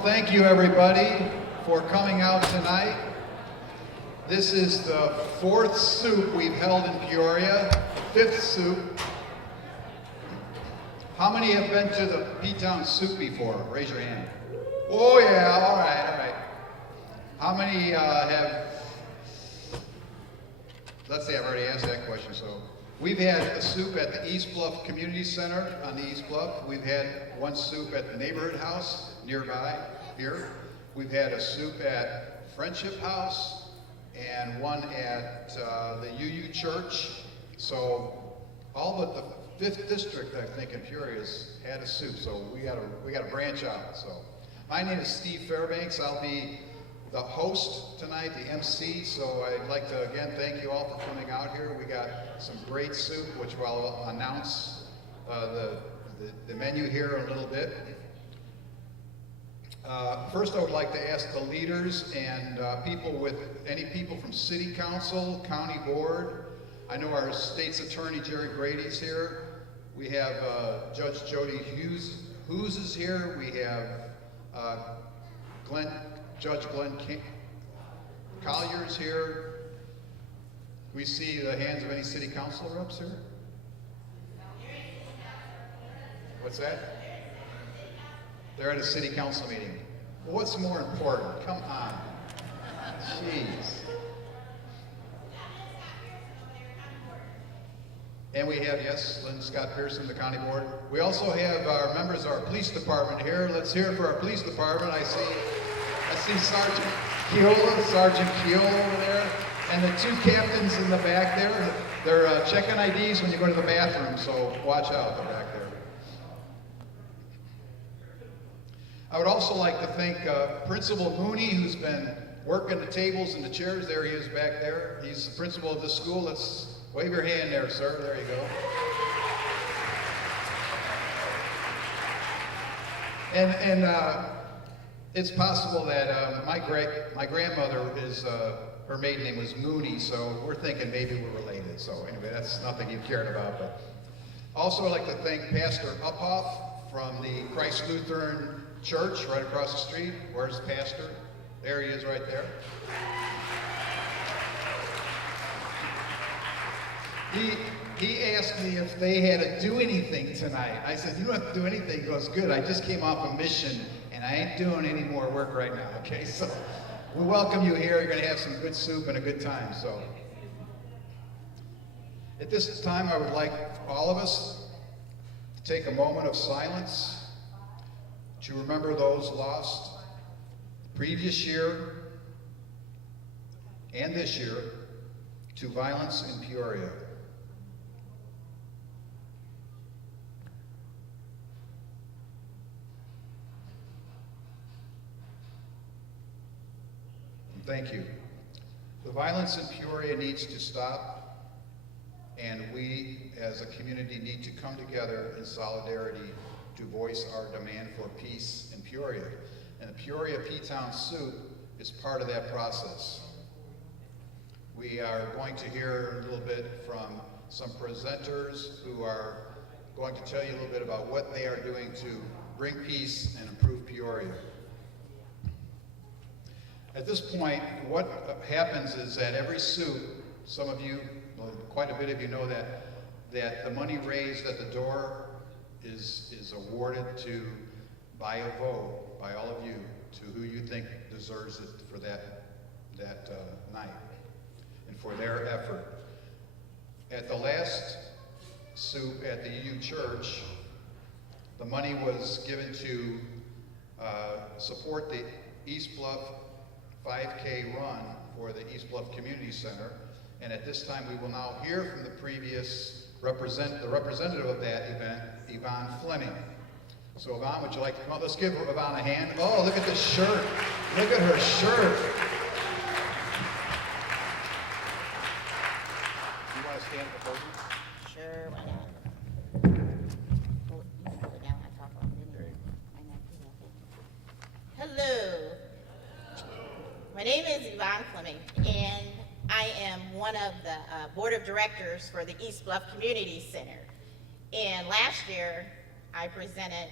Well, thank you everybody for coming out tonight. This is the 4th soup we've held in Peoria, 5th soup. How many have been to the P-Town soup before? Raise your hand. Oh yeah, all right. How many have, let's see, I've already asked that question. So we've had a soup at the East Bluff Community Center on the East Bluff. We've had one soup at the neighborhood house nearby here. We've had a soup at Friendship House and one at the UU Church. So all but the 5th district, I think, in Peoria has had a soup. So we got to branch out. So my name is Steve Fairbanks. I'll be the host tonight, the MC. So I'd like to again thank you all for coming out here. We got some great soup, which I'll announce the menu here in a little bit. First, I would like to ask the leaders and any people from City Council, County Board. I know our state's attorney, Jerry Brady's here. We have Judge Jody Hughes is here. We have Judge Glenn Collier's here. We see the hands of any City Council reps here? What's that? They're at a City Council meeting. Well, what's more important? Come on. Jeez. And we have, yes, Lynn Scott Pearson, the County Board. We also have our members of our police department here. Let's hear it for our police department. I see Sergeant Keola over there, and the 2 captains in the back there. They're checking IDs when you go to the bathroom, so watch out, they're back there. I would also like to thank Principal Mooney, who's been working the tables and the chairs. There he is back there. He's the principal of this school. Let's wave your hand there, sir. There you go. And it's possible that my grandmother is, her maiden name was Mooney, so we're thinking maybe we're related. So anyway, that's nothing you cared about. But also I'd like to thank Pastor Uphoff from the Christ Lutheran Church right across the street. Where's the pastor? There he is right there. He asked me if they had to do anything tonight. I said, you don't have to do anything. He goes, good, I just came off a mission and I ain't doing any more work right now, okay? So we welcome you here. You're gonna have some good soup and a good time, so. At this time, I would like all of us to take a moment of silence to remember those lost the previous year and this year to violence in Peoria. Thank you. The violence in Peoria needs to stop, and we as a community need to come together in solidarity to voice our demand for peace in Peoria. And the Peoria P-Town soup is part of that process. We are going to hear a little bit from some presenters who are going to tell you a little bit about what they are doing to bring peace and improve Peoria. At this point, what happens is that every soup, some of you, well, quite a bit of you know that the money raised at the door is awarded to, by a vote, by all of you, to who you think deserves it for that night and for their effort. At the last soup at the UU Church, the money was given to support the East Bluff 5K run for the East Bluff Community Center. And at this time, we will now hear from the representative of that event, Yvonne Fleming. So Yvonne, would you like to come up? Let's give Yvonne a hand. Oh, look at the shirt. Look at her shirt. You want to stand at the podium? Sure, why not? Hello. My name is Yvonne Fleming, and I am one of the board of directors for the East Bluff Community Center. And last year, I presented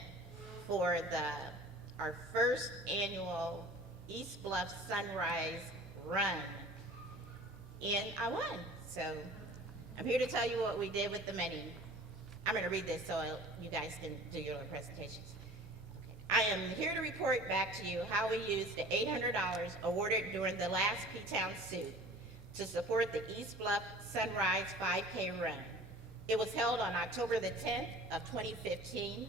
for the our first annual East Bluff Sunrise Run. And I won. So I'm here to tell you what we did with the money. I'm going to read this so you guys can do your little presentations. I am here to report back to you how we used the $800 awarded during the last P-Town suit to support the East Bluff Sunrise 5K Run. It was held on October the 10th of 2015.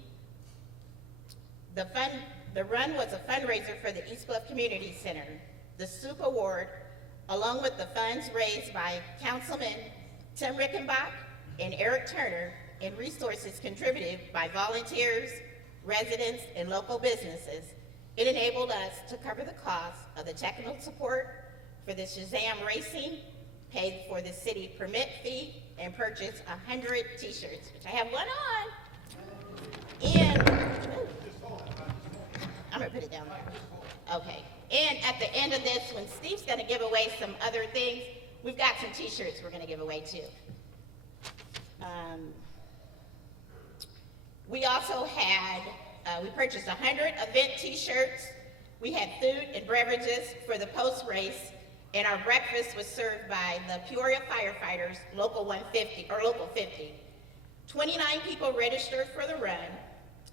The run was a fundraiser for the East Bluff Community Center. The SOUP Award, along with the funds raised by Councilman Tim Rickenbach and Eric Turner, and resources contributed by volunteers, residents, and local businesses, it enabled us to cover the cost of the technical support for the Shazam Racing, paid for the city permit fee, and purchased 100 t-shirts, which I have one on. And, I'm gonna put it down there. Okay, and at the end of this, when Steve's gonna give away some other things, we've got some t-shirts we're gonna give away too. We also had, we purchased 100 event t-shirts. We had food and beverages for the post-race, and our breakfast was served by the Peoria firefighters, Local 150, or Local 50. 29 people registered for the run,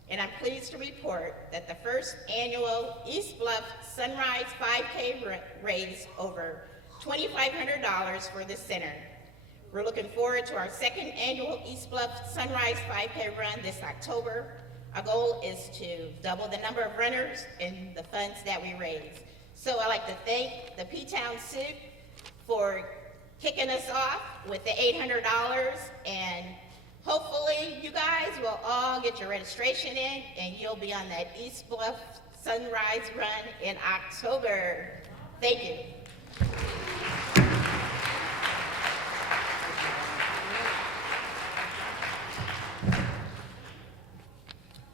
and I'm pleased to report that the first annual East Bluff Sunrise 5K raised over $2,500 for the center. We're looking forward to our second annual East Bluff Sunrise 5K run this October. Our goal is to double the number of runners and the funds that we raise. So I'd like to thank the P-Town Suit for kicking us off with the $800, and hopefully you guys will all get your registration in and you'll be on that East Bluff Sunrise Run in October. Thank you.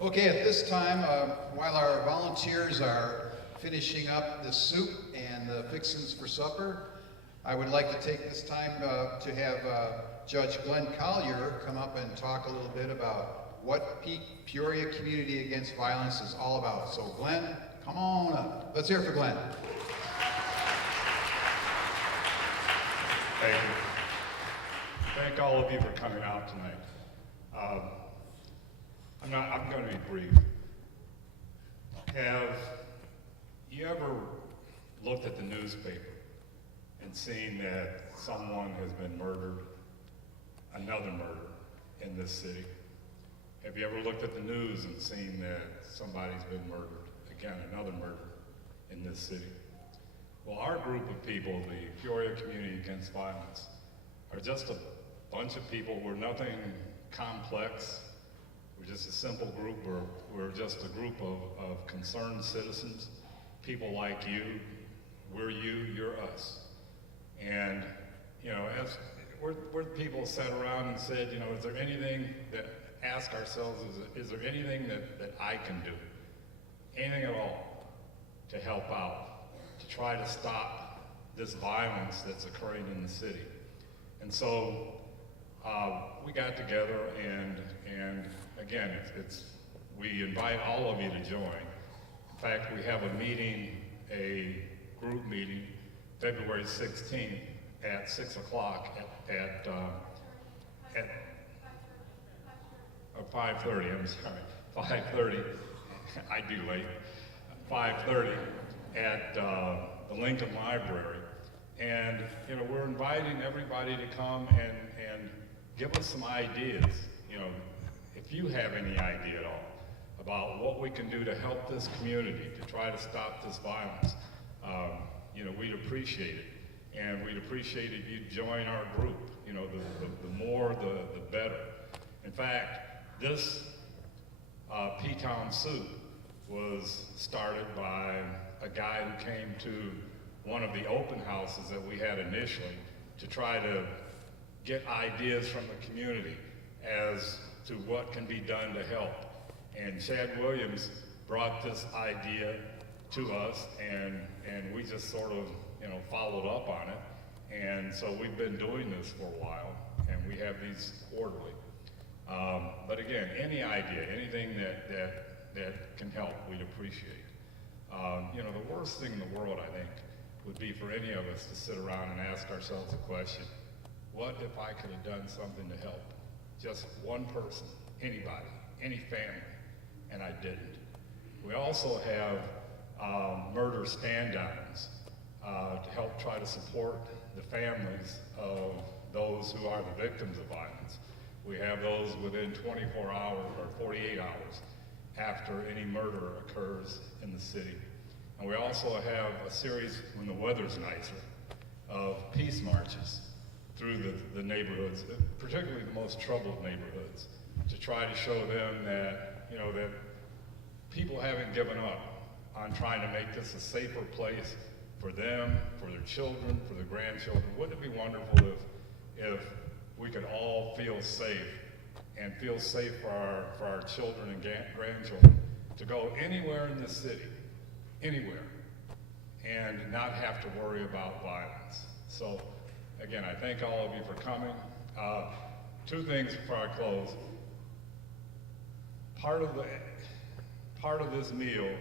Okay, at this time, while our volunteers are finishing up the soup and the fixings for supper, I would like to take this time to have Judge Glenn Collier come up and talk a little bit about what Peoria Community Against Violence is all about. So Glenn, come on up. Let's hear it for Glenn. Thank you. Thank all of you for coming out tonight. I'm going to be brief. Have you ever looked at the newspaper and seen that someone has been murdered, another murder in this city? Have you ever looked at the news and seen that somebody's been murdered, again, another murder in this city? Well, our group of people, the Peoria Community Against Violence, are just a bunch of people. We're nothing complex. We're just a simple group. We're just a group of concerned citizens, people like you. We're you, you're us. And, you know, as we're people sat around and said, you know, is there anything that, ask ourselves, is there anything that I can do, anything at all, to help out, to try to stop this violence that's occurring in the city? And so we got together, and again, we invite all of you to join. In fact, we have a meeting, a group meeting, February 16th at 6 o'clock at 5:30, I'm sorry, 5:30, I'd be late, 5:30 at the Lincoln Library. And, you know, we're inviting everybody to come and give us some ideas. You know, if you have any idea at all about what we can do to help this community, to try to stop this violence, you know, we'd appreciate it. And we'd appreciate if you'd join our group. You know, the more, the better. In fact, this P-Town Soup was started by a guy who came to one of the open houses that we had initially to try to get ideas from the community as to what can be done to help. And Chad Williams brought this idea to us, and we just sort of, you know, followed up on it. And so we've been doing this for a while, and we have these quarterly. But again, any idea, anything that can help, we'd appreciate. You know, the worst thing in the world, I think, would be for any of us to sit around and ask ourselves a question: what if I could have done something to help just one person, anybody, any family, and I didn't? We also have murder stand-downs to help try to support the families of those who are the victims of violence. We have those within 24 hours or 48 hours after any murder occurs in the city. And we also have a series, when the weather's nicer, of peace marches through the neighborhoods, particularly the most troubled neighborhoods, to try to show them that, you know, that people haven't given up on trying to make this a safer place for them, for their children, for their grandchildren. Wouldn't it be wonderful if we could all feel safe, and feel safe for our children and grandchildren to go anywhere in this city, anywhere, and not have to worry about violence? So again, I thank all of you for coming. Two things before I close. Part of this meal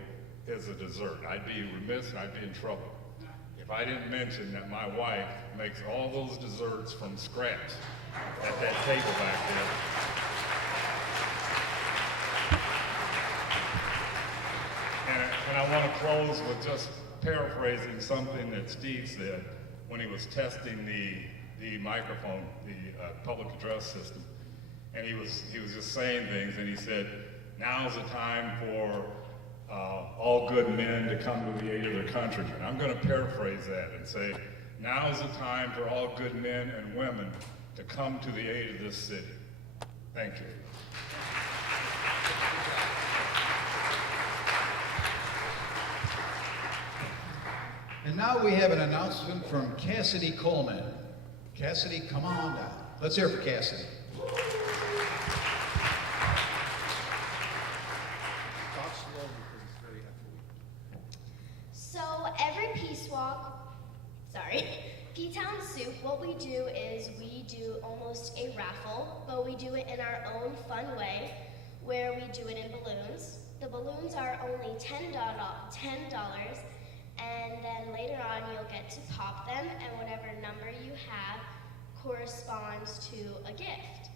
is a dessert. I'd be remiss and I'd be in trouble if I didn't mention that my wife makes all those desserts from scratch at that table back there. And I want to close with just paraphrasing something that Steve said when he was testing the microphone, the public address system. And he was just saying things, and he said, now's the time for all good men to come to the aid of their countrymen. I'm going to paraphrase that and say, now's the time for all good men and women to come to the aid of this city. Thank you. And now we have an announcement from Cassidy Coleman. Cassidy, come on down. Let's hear it for Cassidy. So every Peace Walk, P-Town Soup, what we do is we do almost a raffle, but we do it in our own fun way, where we do it in balloons. The balloons are only $10, and then later on you'll get to pop them, and whatever number you have corresponds to a gift.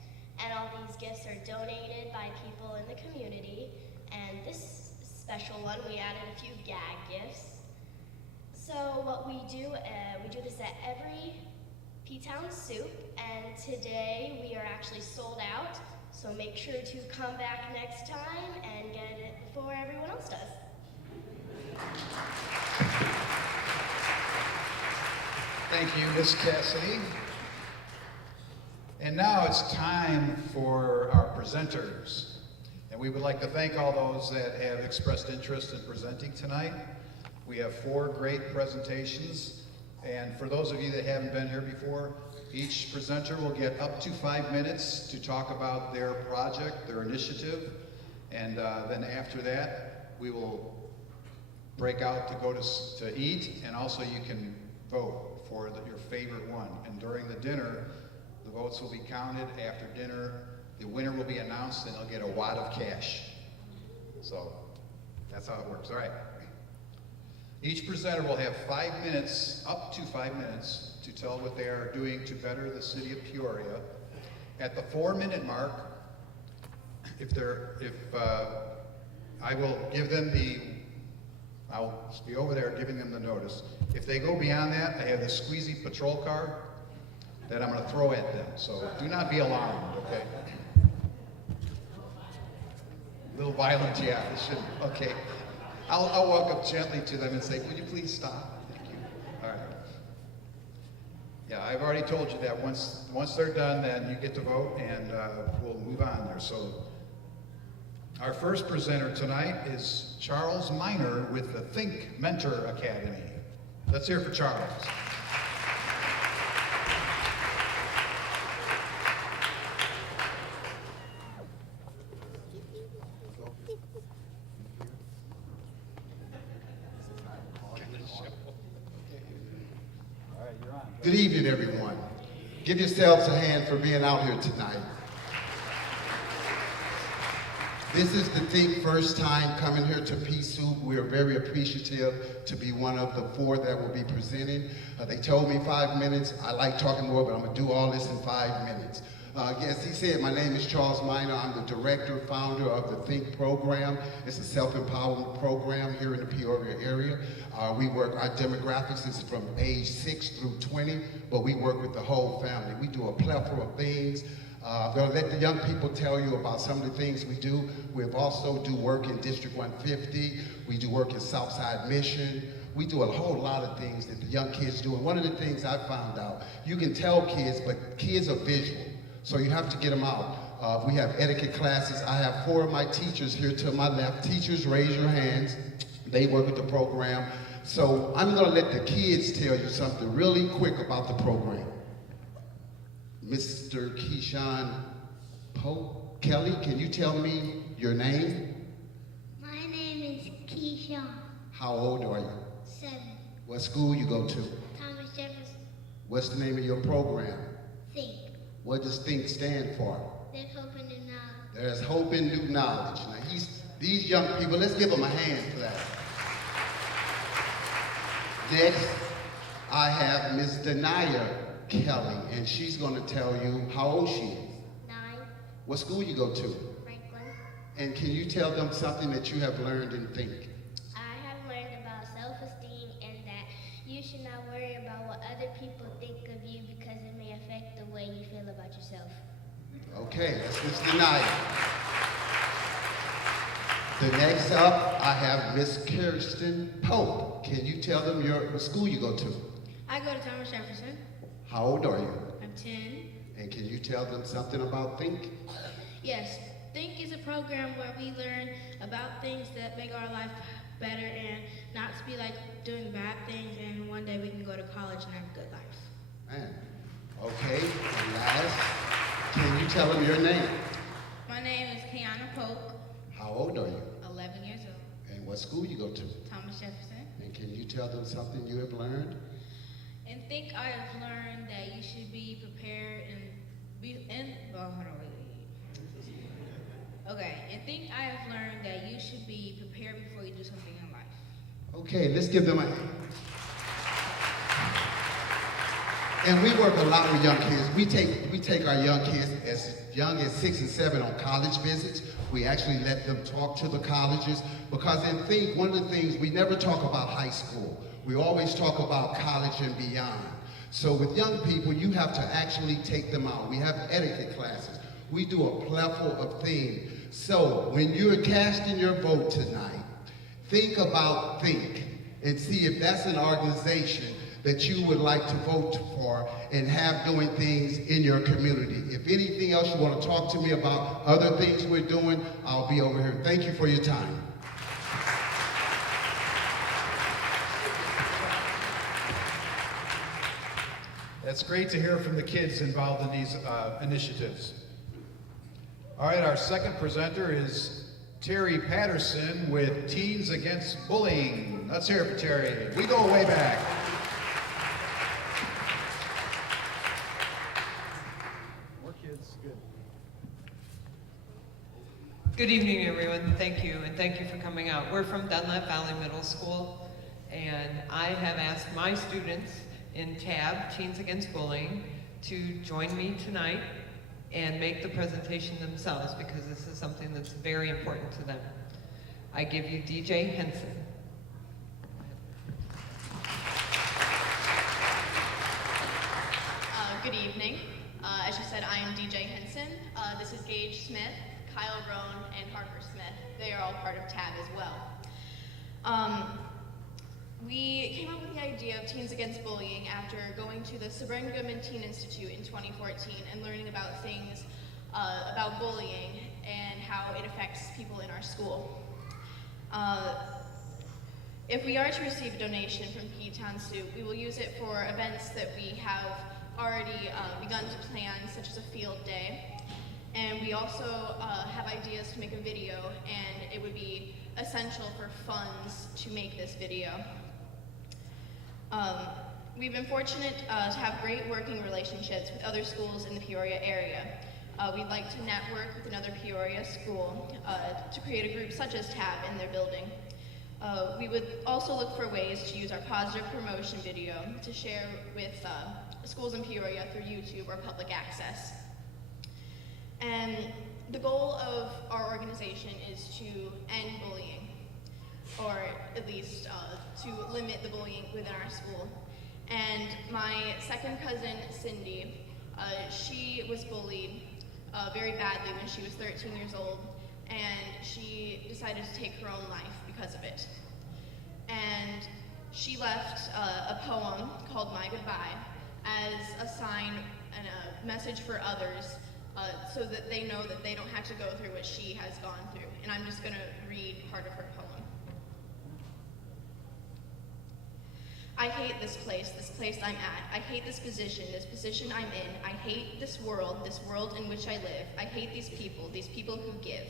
And all these gifts are donated by people in the community, and this special one, we added a few gag gifts. So what we do this at every P-Town Soup, and today we are actually sold out, so make sure to come back next time and get it before everyone else does. Thank you, Miss Cassidy. And now it's time for our presenters. And we would like to thank all those that have expressed interest in presenting tonight. We have 4 great presentations. And for those of you that haven't been here before, each presenter will get up to 5 minutes to talk about their project, their initiative. And then after that, we will break out to go to eat, and also you can vote for your favorite one. And during the dinner, the votes will be counted. After dinner, the winner will be announced, and they'll get a wad of cash. So that's how it works. All right. Each presenter will have 5 minutes, up to 5 minutes, to tell what they are doing to better the city of Peoria. At the 4-minute mark, I will give them I'll be over there giving them the notice. If they go beyond that, I have the squeezy patrol car that I'm going to throw at them. So do not be alarmed, okay? A little violent, yeah, it shouldn't. Okay. I'll walk up gently to them and say, would you please stop? Thank you. All right. Yeah, I've already told you that once they're done, then you get to vote, and we'll move on there. So our first presenter tonight is Charles Miner with the Think Mentor Academy. Let's hear it for Charles. Good evening, everyone. Give yourselves a hand for being out here tonight. This is the Think first time coming here to Pea Soup. We are very appreciative to be one of the 4 that will be presenting. They told me 5 minutes. I like talking more, but I'm gonna do all this in 5 minutes. Yes, he said, my name is Charles Minor. I'm the director, founder of the Think program. It's a self-empowerment program here in the Peoria area. Our demographics is from age 6 through 20, but we work with the whole family. We do a plethora of things. They'll let the young people tell you about some of the things we do. We also do work in District 150. We do work in Southside Mission. We do a whole lot of things that the young kids do. And one of the things I found out, you can tell kids, but kids are visual. So you have to get them out. We have etiquette classes. I have 4 of my teachers here to my left. Teachers, raise your hands. They work with the program. So I'm gonna let the kids tell you something really quick about the program. Mr. Keyshawn Pope Kelly, can you tell me your name? My name is Keyshawn, How old are you? 7. What school you go to? Thomas Jefferson, What's the name of your program? Think. What does THINK stand for? There's hope in the knowledge. There's hope in new knowledge. Now these young people, let's give them a hand for that. Next, I have Ms. Denaya Kelly, and she's gonna tell you how old she is. 9. What school you go to? Franklin. And can you tell them something that you have learned in THINK? I have learned about self-esteem and that you should not worry about what other people think of you because it may affect the way you feel about yourself. Okay, that's Ms. Denaya. The next up, I have Miss Kirsten Pope. Can you tell them what school you go to? I go to Thomas Jefferson. How old are you? I'm 10. And can you tell them something about THINK? Yes, Think is a program where we learn about things that make our life better and not to be like doing bad things, and one day we can go to college and have a good life. Man. Okay, and last, can you tell them your name? My name is Kiana Polk, How old are you? 11 years old, And what school you go to? Thomas Jefferson. And can you tell them something you have learned? And Think I have learned that you should be prepared and hold on, wait. Okay, and Think I have learned that you should be prepared before you do something in life. Okay, let's give them a hand. And we work a lot with young kids. We take our young kids as young as 6 and 7 on college visits. We actually let them talk to the colleges because in Think, one of the things, we never talk about high school. We always talk about college and beyond. So with young people, you have to actually take them out. We have etiquette classes. We do a plethora of things. So when you're casting your vote tonight, think about Think and see if that's an organization that you would like to vote for and have doing things in your community. If anything else you want to talk to me about, other things we're doing, I'll be over here. Thank you for your time. That's great to hear from the kids involved in these initiatives. All right, our second presenter is Terry Patterson with Teens Against Bullying. Let's hear it for Terry. We go way back. More kids, good. Good evening, everyone. Thank you, and thank you for coming out. We're from Dunlap Valley Middle School, and I have asked my students in TAB, Teens Against Bullying, to join me tonight and make the presentation themselves because this is something that's very important to them. I give you DJ Henson. Good evening. As you said, I am DJ Henson. This is Gage Smith, Kyle Roan, and Harper Smith. They are all part of TAB as well. We came up with the idea of Teens Against Bullying after going to the Sobrang Goodman Teen Institute in 2014 and learning about things about bullying and how it affects people in our school. If we are to receive a donation from P-Town Soup, we will use it for events that we have already begun to plan, such as a field day. And we also have ideas to make a video, and it would be essential for funds to make this video. We've been fortunate to have great working relationships with other schools in the Peoria area. We'd like to network with another Peoria school to create a group such as TAB in their building. We would also look for ways to use our positive promotion video to share with schools in Peoria through YouTube or public access. And the goal of our organization is to end bullying, or at least to limit the bullying within our school. And my second cousin, Cindy, she was bullied very badly when she was 13 years old, and she decided to take her own life because of it. And she left a poem called My Goodbye as a sign and a message for others so that they know that they don't have to go through what she has gone through. And I'm just going to read part of her poem. I hate this place I'm at. I hate this position I'm in. I hate this world in which I live. I hate these people who give.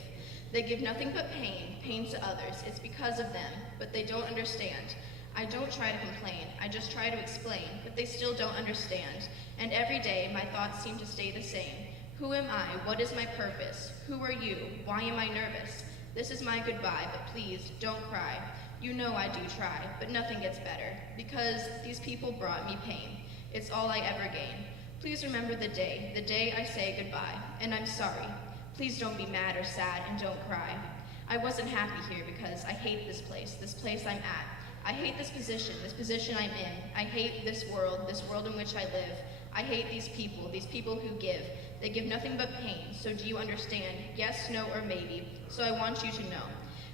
They give nothing but pain to others. It's because of them, but they don't understand. I don't try to complain, I just try to explain, but they still don't understand. And every day, my thoughts seem to stay the same. Who am I? What is my purpose? Who are you? Why am I nervous? This is my goodbye, but please, don't cry. You know I do try, but nothing gets better, because these people brought me pain. It's all I ever gain. Please remember the day I say goodbye, and I'm sorry. Please don't be mad or sad, and don't cry. I wasn't happy here because I hate this place I'm at. I hate this position I'm in. I hate this world in which I live. I hate these people who give. They give nothing but pain, so do you understand? Yes, no, or maybe. So I want you to know.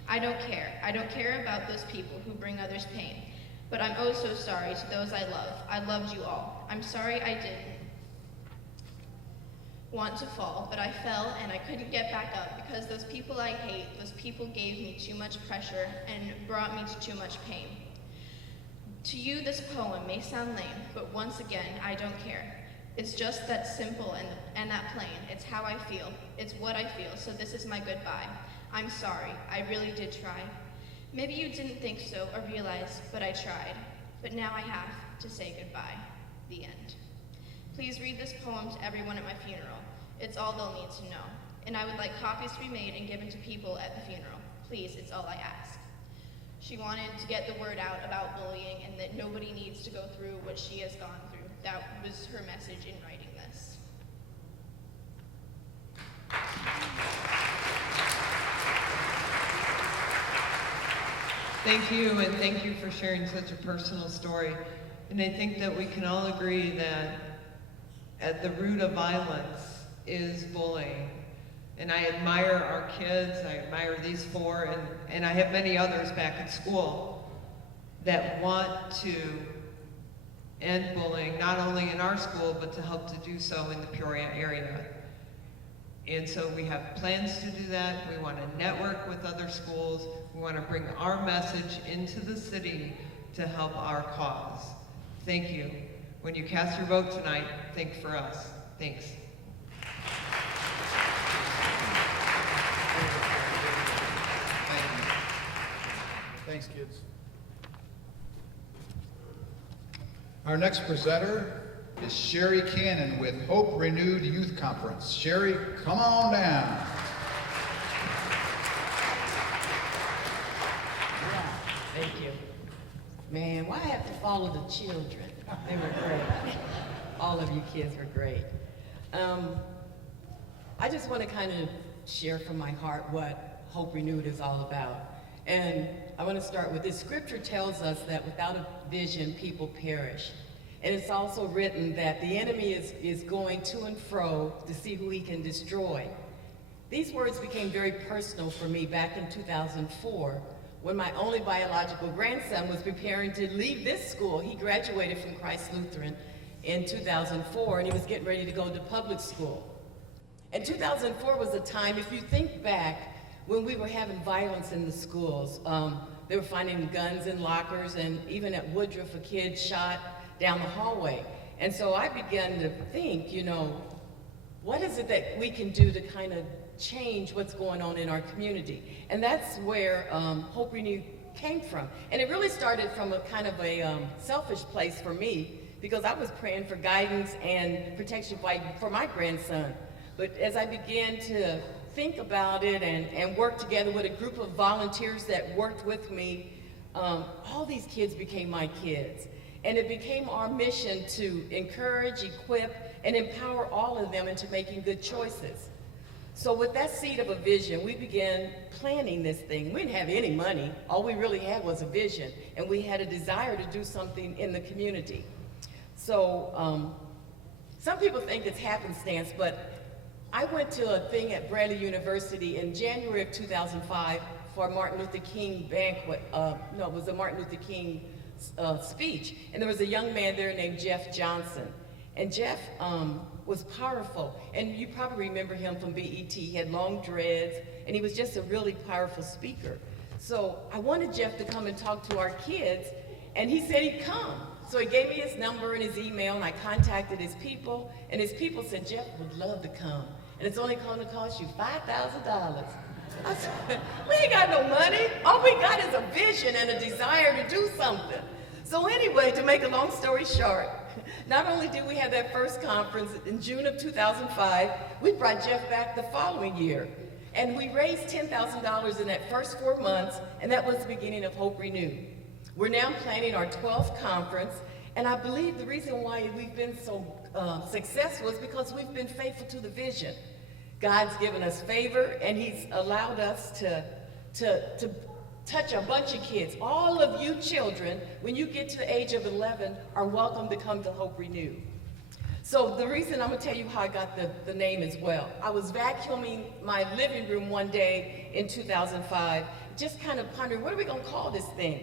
I don't care. I don't care about those people who bring others pain. But I'm oh so sorry to those I love. I loved you all. I'm sorry I didn't want to fall, but I fell and I couldn't get back up because those people I hate, those people gave me too much pressure and brought me to too much pain. To you, this poem may sound lame, but once again, I don't care. It's just that simple and that plain. It's how I feel. It's what I feel, so this is my goodbye. I'm sorry, I really did try. Maybe you didn't think so or realize, but I tried. But now I have to say goodbye. The end. Please read this poem to everyone at my funeral. It's all they'll need to know. And I would like copies to be made and given to people at the funeral. Please, it's all I ask. She wanted to get the word out about bullying and that nobody needs to go through what she has gone through. That was her message in writing this. Thank you, and thank you for sharing such a personal story. And I think that we can all agree that at the root of violence is bullying. And I admire our kids, I admire these four, and I have many others back at school that want to end bullying, not only in our school, but to help to do so in the Peoria area. And so we have plans to do that. We want to network with other schools. We want to bring our message into the city to help our cause. Thank you. When you cast your vote tonight, think for us. Thanks. Thank you. Thanks, kids. Our next presenter is Sherry Cannon with Hope Renewed Youth Conference. Sherry, come on down. Thank you. Man, why have to follow the children? They were great. All of you kids were great. I just want to kind of share from my heart what Hope Renewed is all about. And I want to start with this. Scripture tells us that without a vision, people perish. And it's also written that the enemy is going to and fro to see who he can destroy. These words became very personal for me back in 2004 when my only biological grandson was preparing to leave this school. He graduated from Christ Lutheran in 2004 and he was getting ready to go to public school. And 2004 was a time, if you think back, when we were having violence in the schools. They were finding guns in lockers, and even at Woodruff, a kid shot down the hallway. And so I began to think, you know, what is it that we can do to kind of change what's going on in our community? And that's where Hope Renewed came from. And it really started from a kind of a selfish place for me, because I was praying for guidance and protection for my grandson, But as I began to think about it and work together with a group of volunteers that worked with me, all these kids became my kids. And it became our mission to encourage, equip, and empower all of them into making good choices. So with that seed of a vision, we began planning this thing. We didn't have any money. All we really had was a vision, and we had a desire to do something in the community. So some people think it's happenstance, but I went to a thing at Bradley University in January of 2005 for a Martin Luther King banquet. No, it was a Martin Luther King speech. And there was a young man there named Jeff Johnson. And Jeff was powerful. And you probably remember him from BET. He had long dreads, and he was just a really powerful speaker. So I wanted Jeff to come and talk to our kids, and he said he'd come. So he gave me his number and his email, and I contacted his people, and his people said, Jeff would love to come. And it's only going to cost you $5,000. I said, we ain't got no money. All we got is a vision and a desire to do something. So anyway, to make a long story short, not only did we have that first conference in June of 2005, we brought Jeff back the following year. And we raised $10,000 in that first 4 months, and that was the beginning of Hope Renewed. We're now planning our 12th conference, and I believe the reason why we've been so successful is because we've been faithful to the vision. God's given us favor, and he's allowed us to touch a bunch of kids. All of you children, when you get to the age of 11, are welcome to come to Hope Renew. So the reason I'm gonna tell you how I got the name as well. I was vacuuming my living room one day in 2005, just kind of pondering, what are we gonna call this thing?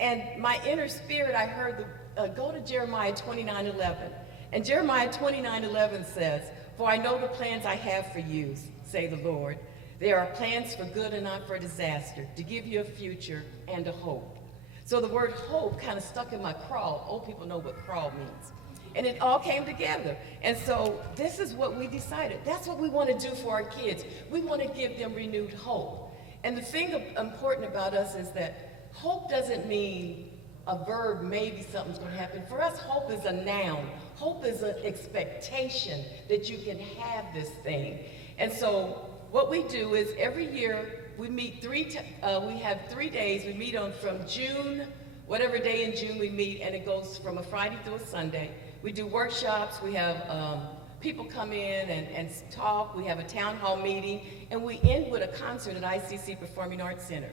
And my inner spirit, I heard go to Jeremiah 29:11. And Jeremiah 29:11 says, for I know the plans I have for you, say the Lord. They are plans for good and not for disaster, to give you a future and a hope. So the word hope kind of stuck in my crawl. Old people know what crawl means. And it all came together. And so this is what we decided. That's what we want to do for our kids. We want to give them renewed hope. And the thing important about us is that hope doesn't mean a verb, maybe something's going to happen. For us, hope is a noun. Hope is an expectation that you can have this thing. And so what we do is every year we meet we have 3 days. We meet on from June, whatever day in June we meet, and it goes from a Friday through a Sunday. We do workshops. We have people come in and talk. We have a town hall meeting, and we end with a concert at ICC Performing Arts Center.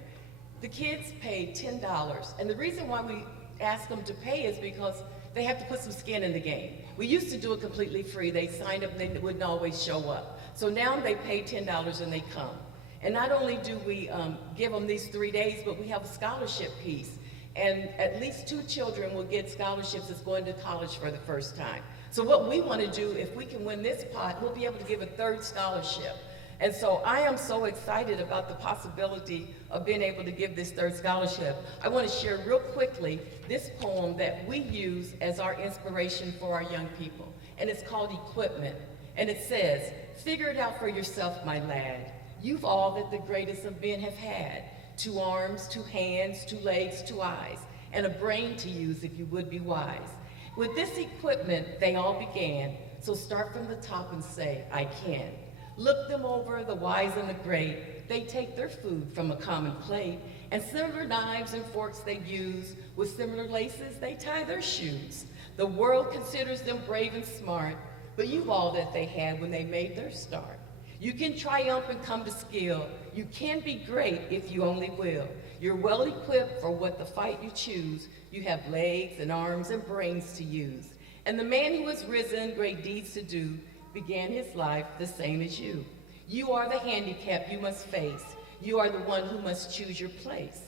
The kids pay $10, and the reason why we ask them to pay is because they have to put some skin in the game. We used to do it completely free. They signed up, and they wouldn't always show up. So now they pay $10 and they come. And not only do we give them these 3 days, but we have a scholarship piece. And at least 2 children will get scholarships that's going to college for the first time. So what we want to do, if we can win this pot, we'll be able to give a 3rd scholarship. And so I am so excited about the possibility of being able to give this 3rd scholarship. I want to share real quickly this poem that we use as our inspiration for our young people. And it's called Equipment. And it says, figure it out for yourself, my lad. You've all that the greatest of men have had. 2 arms, 2 hands, 2 legs, 2 eyes, and a brain to use if you would be wise. With this equipment, they all began. So start from the top and say, I can. Look them over, the wise and the great. They take their food from a common plate, and similar knives and forks they use. With similar laces, they tie their shoes. The world considers them brave and smart, but you've all that they had when they made their start. You can triumph and come to skill. You can be great if you only will. You're well equipped for what the fight you choose. You have legs and arms and brains to use. And the man who has risen, great deeds to do, began his life the same as you. You are the handicap you must face. You are the one who must choose your place.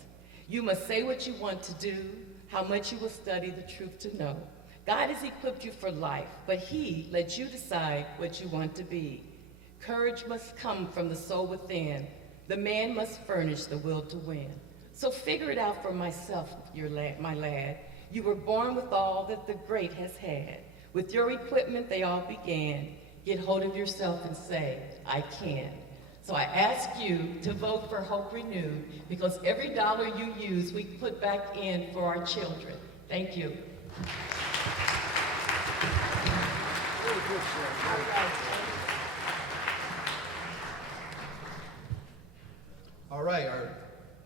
You must say what you want to do, how much you will study the truth to know. God has equipped you for life, but he lets you decide what you want to be. Courage must come from the soul within. The man must furnish the will to win. So figure it out for myself, my lad. You were born with all that the great has had. With your equipment, they all began. Get hold of yourself and say, I can. So I ask you to vote for Hope Renewed, because every dollar you use, we put back in for our children. Thank you. All right, our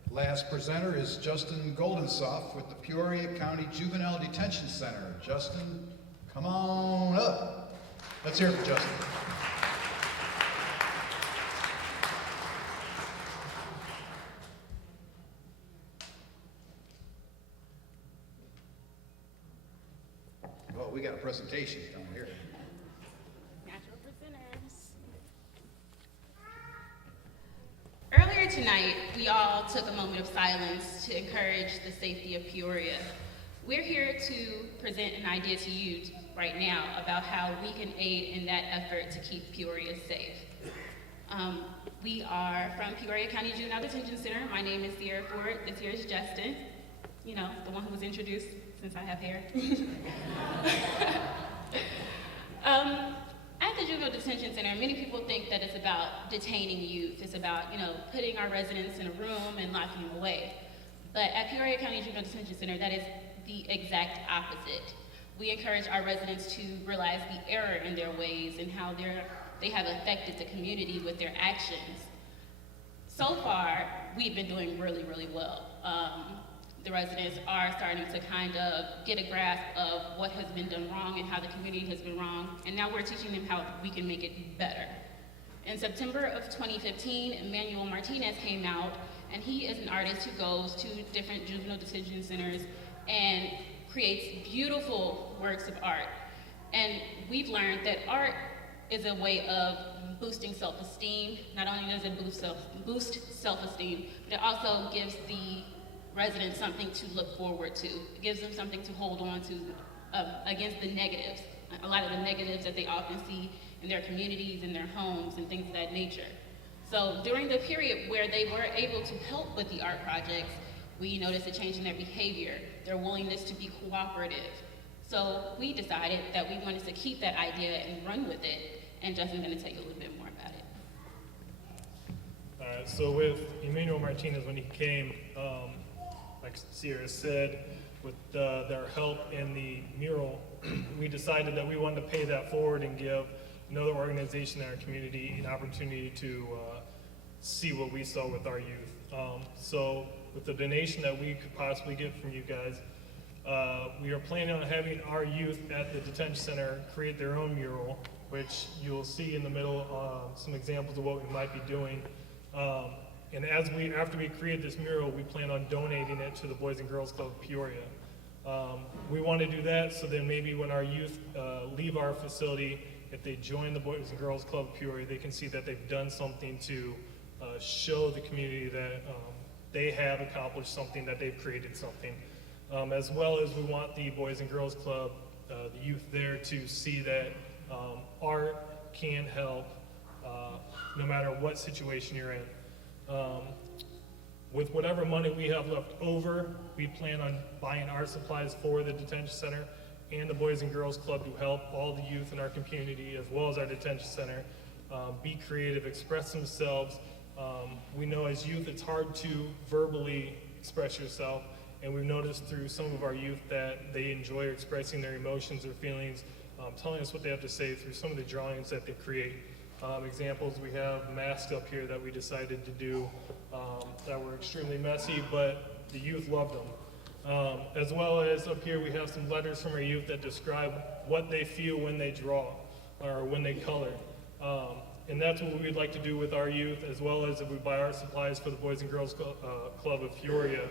last presenter is Justin Goldensoft with the Peoria County Juvenile Detention Center. Justin, come on up. Let's hear it for Justin. Well, we got a presentation coming here. Natural presenters. Earlier tonight, we all took a moment of silence to encourage the safety of Peoria. We're here to present an idea to you right now about how we can aid in that effort to keep Peoria safe. We are from Peoria County Juvenile Detention Center. My name is Sierra Ford. This here is Justin, you know, the one who was introduced since I have hair. At the Juvenile Detention Center, many people think that it's about detaining youth. It's about, you know, putting our residents in a room and locking them away. But at Peoria County Juvenile Detention Center, that is the exact opposite. We encourage our residents to realize the error in their ways and how they have affected the community with their actions. So far, we've been doing really, really well. The residents are starting to kind of get a grasp of what has been done wrong and how the community has been wrong, and now we're teaching them how we can make it better. In September of 2015, Emmanuel Martinez came out, and he is an artist who goes to different juvenile detention centers and creates beautiful works of art. And we've learned that art is a way of boosting self-esteem. Not only does it boost self-esteem, but it also gives the residents something to look forward to. It gives them something to hold on to against the negatives, a lot of the negatives that they often see in their communities, in their homes, and things of that nature. So during the period where they were able to help with the art projects, we noticed a change in their behavior, their willingness to be cooperative. So we decided that we wanted to keep that idea and run with it, and Justin's gonna tell you a little bit more about it. So with Emmanuel Martinez, when he came, like Sierra said, with their help in the mural, we decided that we wanted to pay that forward and give another organization in our community an opportunity to see what we saw with our youth. So with the donation that we could possibly get from you guys, we are planning on having our youth at the detention center create their own mural, which you'll see in the middle some examples of what we might be doing. And after we create this mural, we plan on donating it to the Boys and Girls Club of Peoria. We want to do that so then maybe when our youth leave our facility, if they join the Boys and Girls Club of Peoria, they can see that they've done something to show the community that they have accomplished something, that they've created something. As well as we want the Boys and Girls Club, the youth there, to see that art can help no matter what situation you're in. With whatever money we have left over, we plan on buying art supplies for the detention center and the Boys and Girls Club to help all the youth in our community, as well as our detention center, be creative, express themselves. We know as youth it's hard to verbally express yourself, and we've noticed through some of our youth that they enjoy expressing their emotions or feelings, telling us what they have to say through some of the drawings that they create. Examples, we have masks up here that we decided to do that were extremely messy, but the youth loved them. As well as up here we have some letters from our youth that describe what they feel when they draw or when they color. And that's what we'd like to do with our youth, as well as if we buy art supplies for the Boys and Girls Club of Peoria.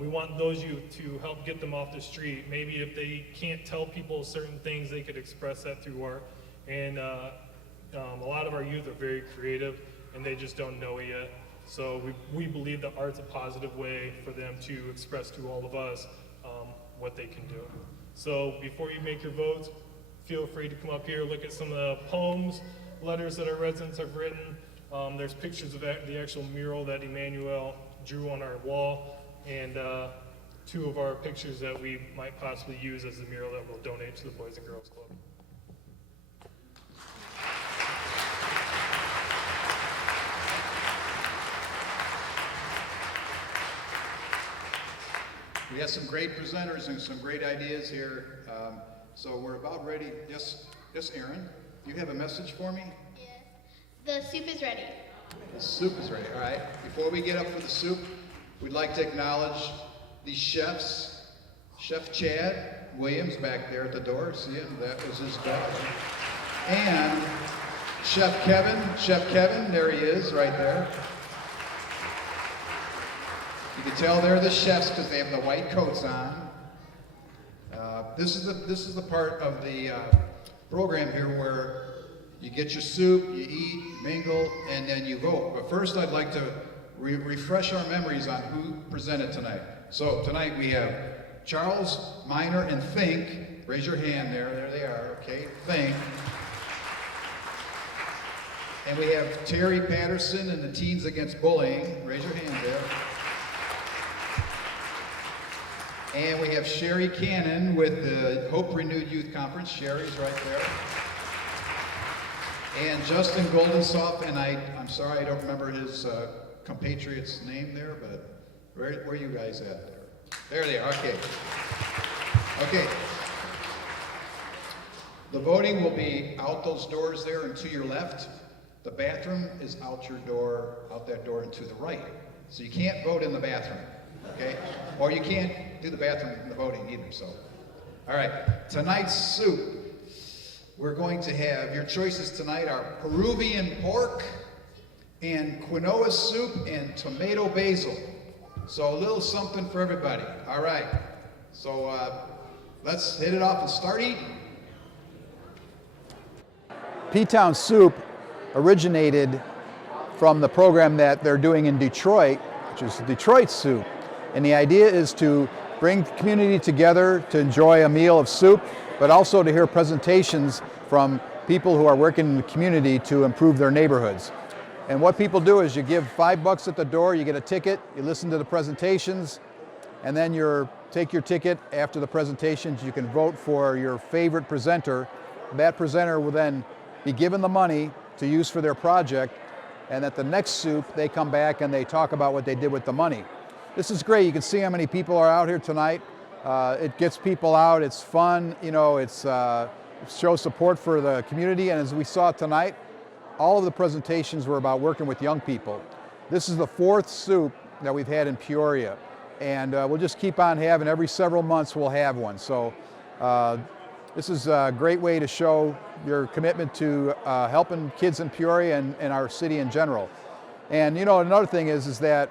We want those youth to help get them off the street. Maybe if they can't tell people certain things, they could express that through art. And a lot of our youth are very creative, and they just don't know it yet. So we believe that art's a positive way for them to express to all of us what they can do. So before you make your votes, feel free to come up here, look at some of the poems, letters that our residents have written. There's pictures of the actual mural that Emmanuel drew on our wall, and two of our pictures that we might possibly use as the mural that we'll donate to the Boys and Girls Club. We have some great presenters and some great ideas here. So we're about ready. Yes, Aaron, you have a message for me? Yes. The soup is ready. The soup is ready, all right. Before we get up for the soup, we'd like to acknowledge these chefs. Chef Chad Williams back there at the door, see him? That was his bell. And Chef Kevin, there he is, right there. You can tell they're the chefs because they have the white coats on. This is the part of the program here where you get your soup, you eat, mingle, and then you vote. But first, I'd like to refresh our memories on who presented tonight. So tonight we have Charles, Minor, and Fink. Raise your hand there. There they are. Okay, Fink. And we have Terry Patterson and the Teens Against Bullying. Raise your hand there. And we have Sherry Cannon with the Hope Renewed Youth Conference. Sherry's right there. And Justin Goldensoft, and I'm sorry I don't remember his compatriot's name there, but where are you guys at there? There they are, okay. Okay. The voting will be out those doors there and to your left. The bathroom is out that door and to the right. So you can't vote in the bathroom, okay? Or you can't do the bathroom in the voting either, so. All right, tonight's soup. We're going to have, your choices tonight are Peruvian pork and quinoa soup and tomato basil. So a little something for everybody. All right, so let's hit it off and start eating. P-Town Soup originated from the program that they're doing in Detroit, which is Detroit Soup. And the idea is to bring the community together to enjoy a meal of soup, but also to hear presentations from people who are working in the community to improve their neighborhoods. And what people do is you give $5 at the door, you get a ticket, you listen to the presentations, and then take your ticket after the presentations. You can vote for your favorite presenter. That presenter will then be given the money to use for their project, and at the next soup, they come back and they talk about what they did with the money. This is great. You can see how many people are out here tonight. It gets people out. It's fun. You know, it shows support for the community. And as we saw tonight, all of the presentations were about working with young people. This is the 4th soup that we've had in Peoria. And we'll just keep on having, every several months we'll have one. So this is a great way to show your commitment to helping kids in Peoria and our city in general. And you know, another thing is that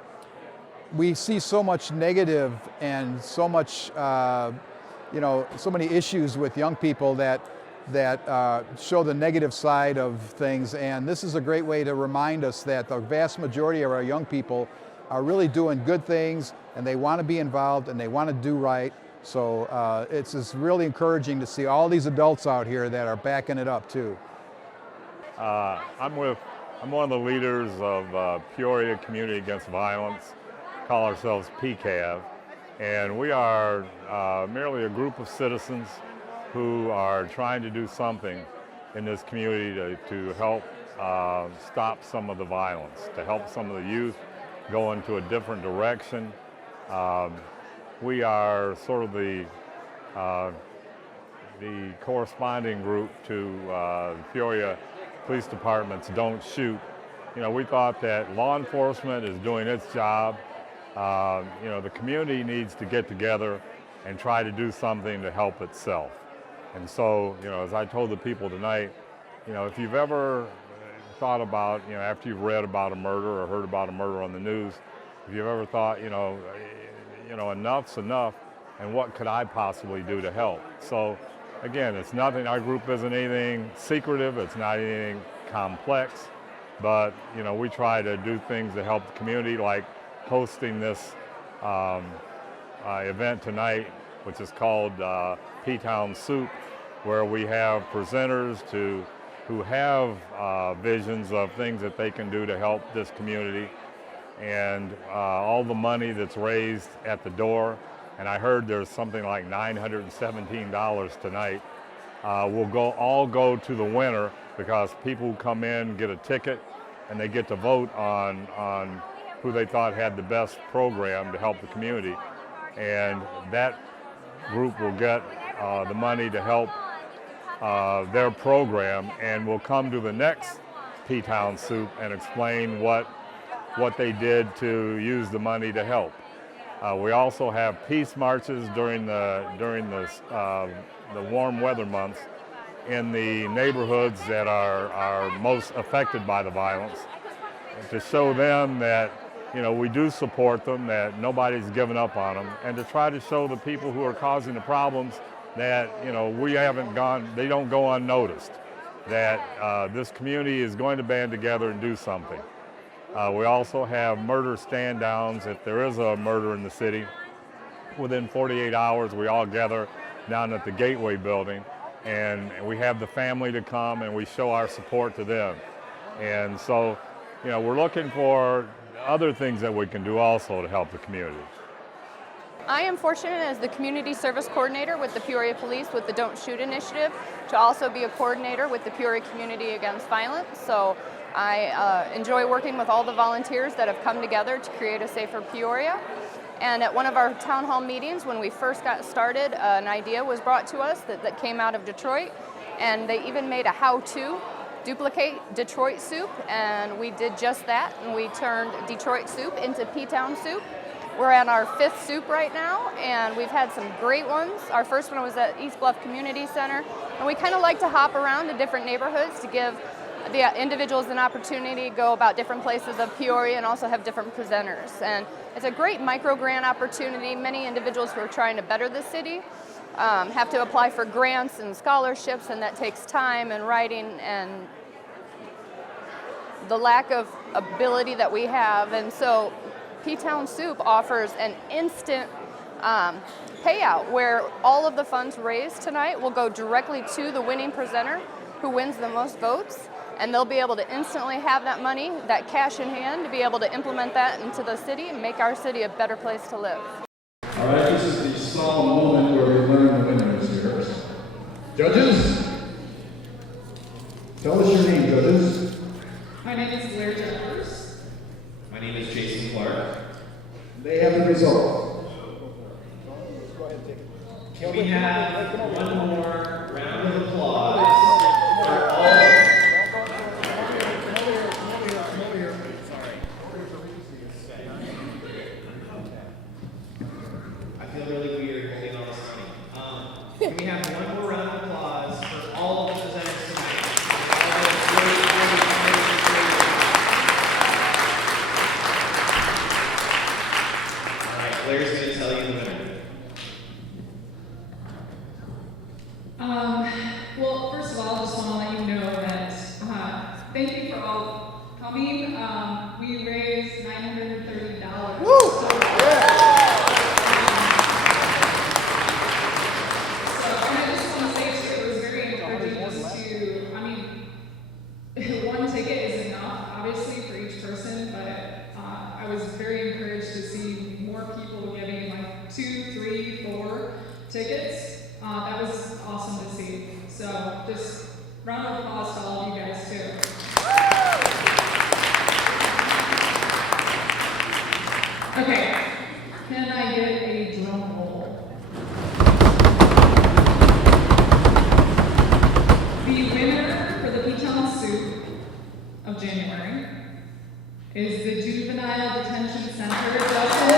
we see so much negative and so much, you know, so many issues with young people that show the negative side of things. And this is a great way to remind us that the vast majority of our young people are really doing good things, and they want to be involved and they want to do right. So it's just really encouraging to see all these adults out here that are backing it up too. I'm one of the leaders of Peoria Community Against Violence. Call ourselves PCAV, and we are merely a group of citizens who are trying to do something in this community to help stop some of the violence, to help some of the youth go into a different direction. We are sort of the corresponding group to Peoria Police Department's Don't Shoot. You know, we thought that law enforcement is doing its job. You know, the community needs to get together and try to do something to help itself. And so, you know, as I told the people tonight, you know, if you've ever thought about, you know, after you've read about a murder or heard about a murder on the news, if you've ever thought, you know, enough's enough, and what could I possibly do to help? So, again, it's nothing, our group isn't anything secretive, it's not anything complex, but, you know, we try to do things to help the community, like hosting this event tonight, which is called P-Town Soup, where we have presenters who have visions of things that they can do to help this community, and all the money that's raised at the door, and I heard there's something like $917 tonight, will all go to the winner, because people who come in get a ticket and they get to vote on who they thought had the best program to help the community, and that group will get the money to help their program, and will come to the next P-Town Soup and explain what they did to use the money to help. We also have peace marches during the warm weather months in the neighborhoods that are most affected by the violence, to show them that, you know, we do support them, that nobody's given up on them, and to try to show the people who are causing the problems that, you know, they don't go unnoticed, that this community is going to band together and do something. We also have murder stand downs. If there is a murder in the city, within 48 hours we all gather down at the Gateway building, and we have the family to come and we show our support to them. And so, you know, we're looking for other things that we can do also to help the community. I am fortunate as the Community Service Coordinator with the Peoria Police with the Don't Shoot initiative to also be a coordinator with the Peoria Community Against Violence. So I enjoy working with all the volunteers that have come together to create a safer Peoria. And at one of our town hall meetings when we first got started, an idea was brought to us that came out of Detroit, and they even made a how-to duplicate Detroit soup, and we did just that, and we turned Detroit soup into P-Town soup. We're at our 5th soup right now, and we've had some great ones. Our first one was at East Bluff Community Center, and we kind of like to hop around to different neighborhoods to give the individuals an opportunity to go about different places of Peoria and also have different presenters. And it's a great micro-grant opportunity. Many individuals who are trying to better the city have to apply for grants and scholarships, and that takes time and writing and the lack of ability that we have. And so P-Town Soup offers an instant payout where all of the funds raised tonight will go directly to the winning presenter who wins the most votes, and they'll be able to instantly have that money, that cash in hand, to be able to implement that into the city and make our city a better place to live. All right, this is the solemn moment where we learn the winners here. Judges, tell us your name, judges. My name is Blair Jeffers. My name is Jason Clark. They have the result. Can we have one more round of applause for all? I feel really weird holding all this money. Can we have one more round of applause for all of the presenters tonight? All right, Blair's going to tell you the winner. Well, first of all, I just want to let you know that thank you for all coming. We raised $930. Woo! So and I just want to say too, it was very encouraging just to, I mean, one ticket is enough, obviously, for each person, but I was very encouraged to see more people giving like 2, 3, 4 tickets. That was awesome to see. So just round of applause to all of you guys too. Okay, can I get a drum roll? The winner for the P-Town Soup of January is the Juvenile Detention Center, Justin.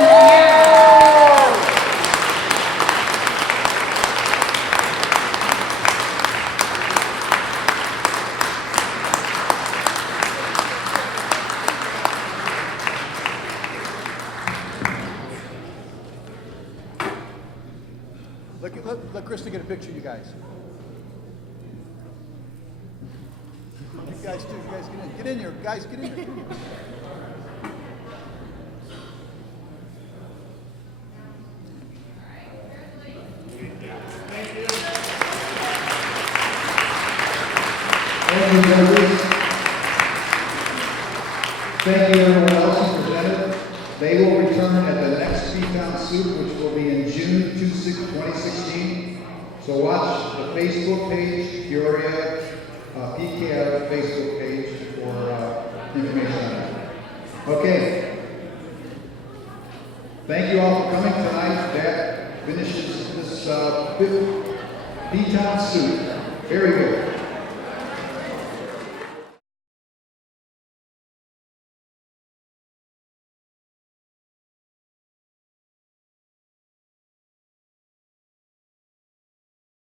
Let Krista get a picture of you guys. You guys too. You guys get in. Get in here. Guys, get in here. Thank you, judges. Thank you, everyone else who presented. They will return at the next P-Town Soup, which will be in June 2016. So watch the Facebook page, Peoria PKF Facebook page for information on that. Okay. Thank you all for coming tonight. That finishes this P-Town Soup. Very good.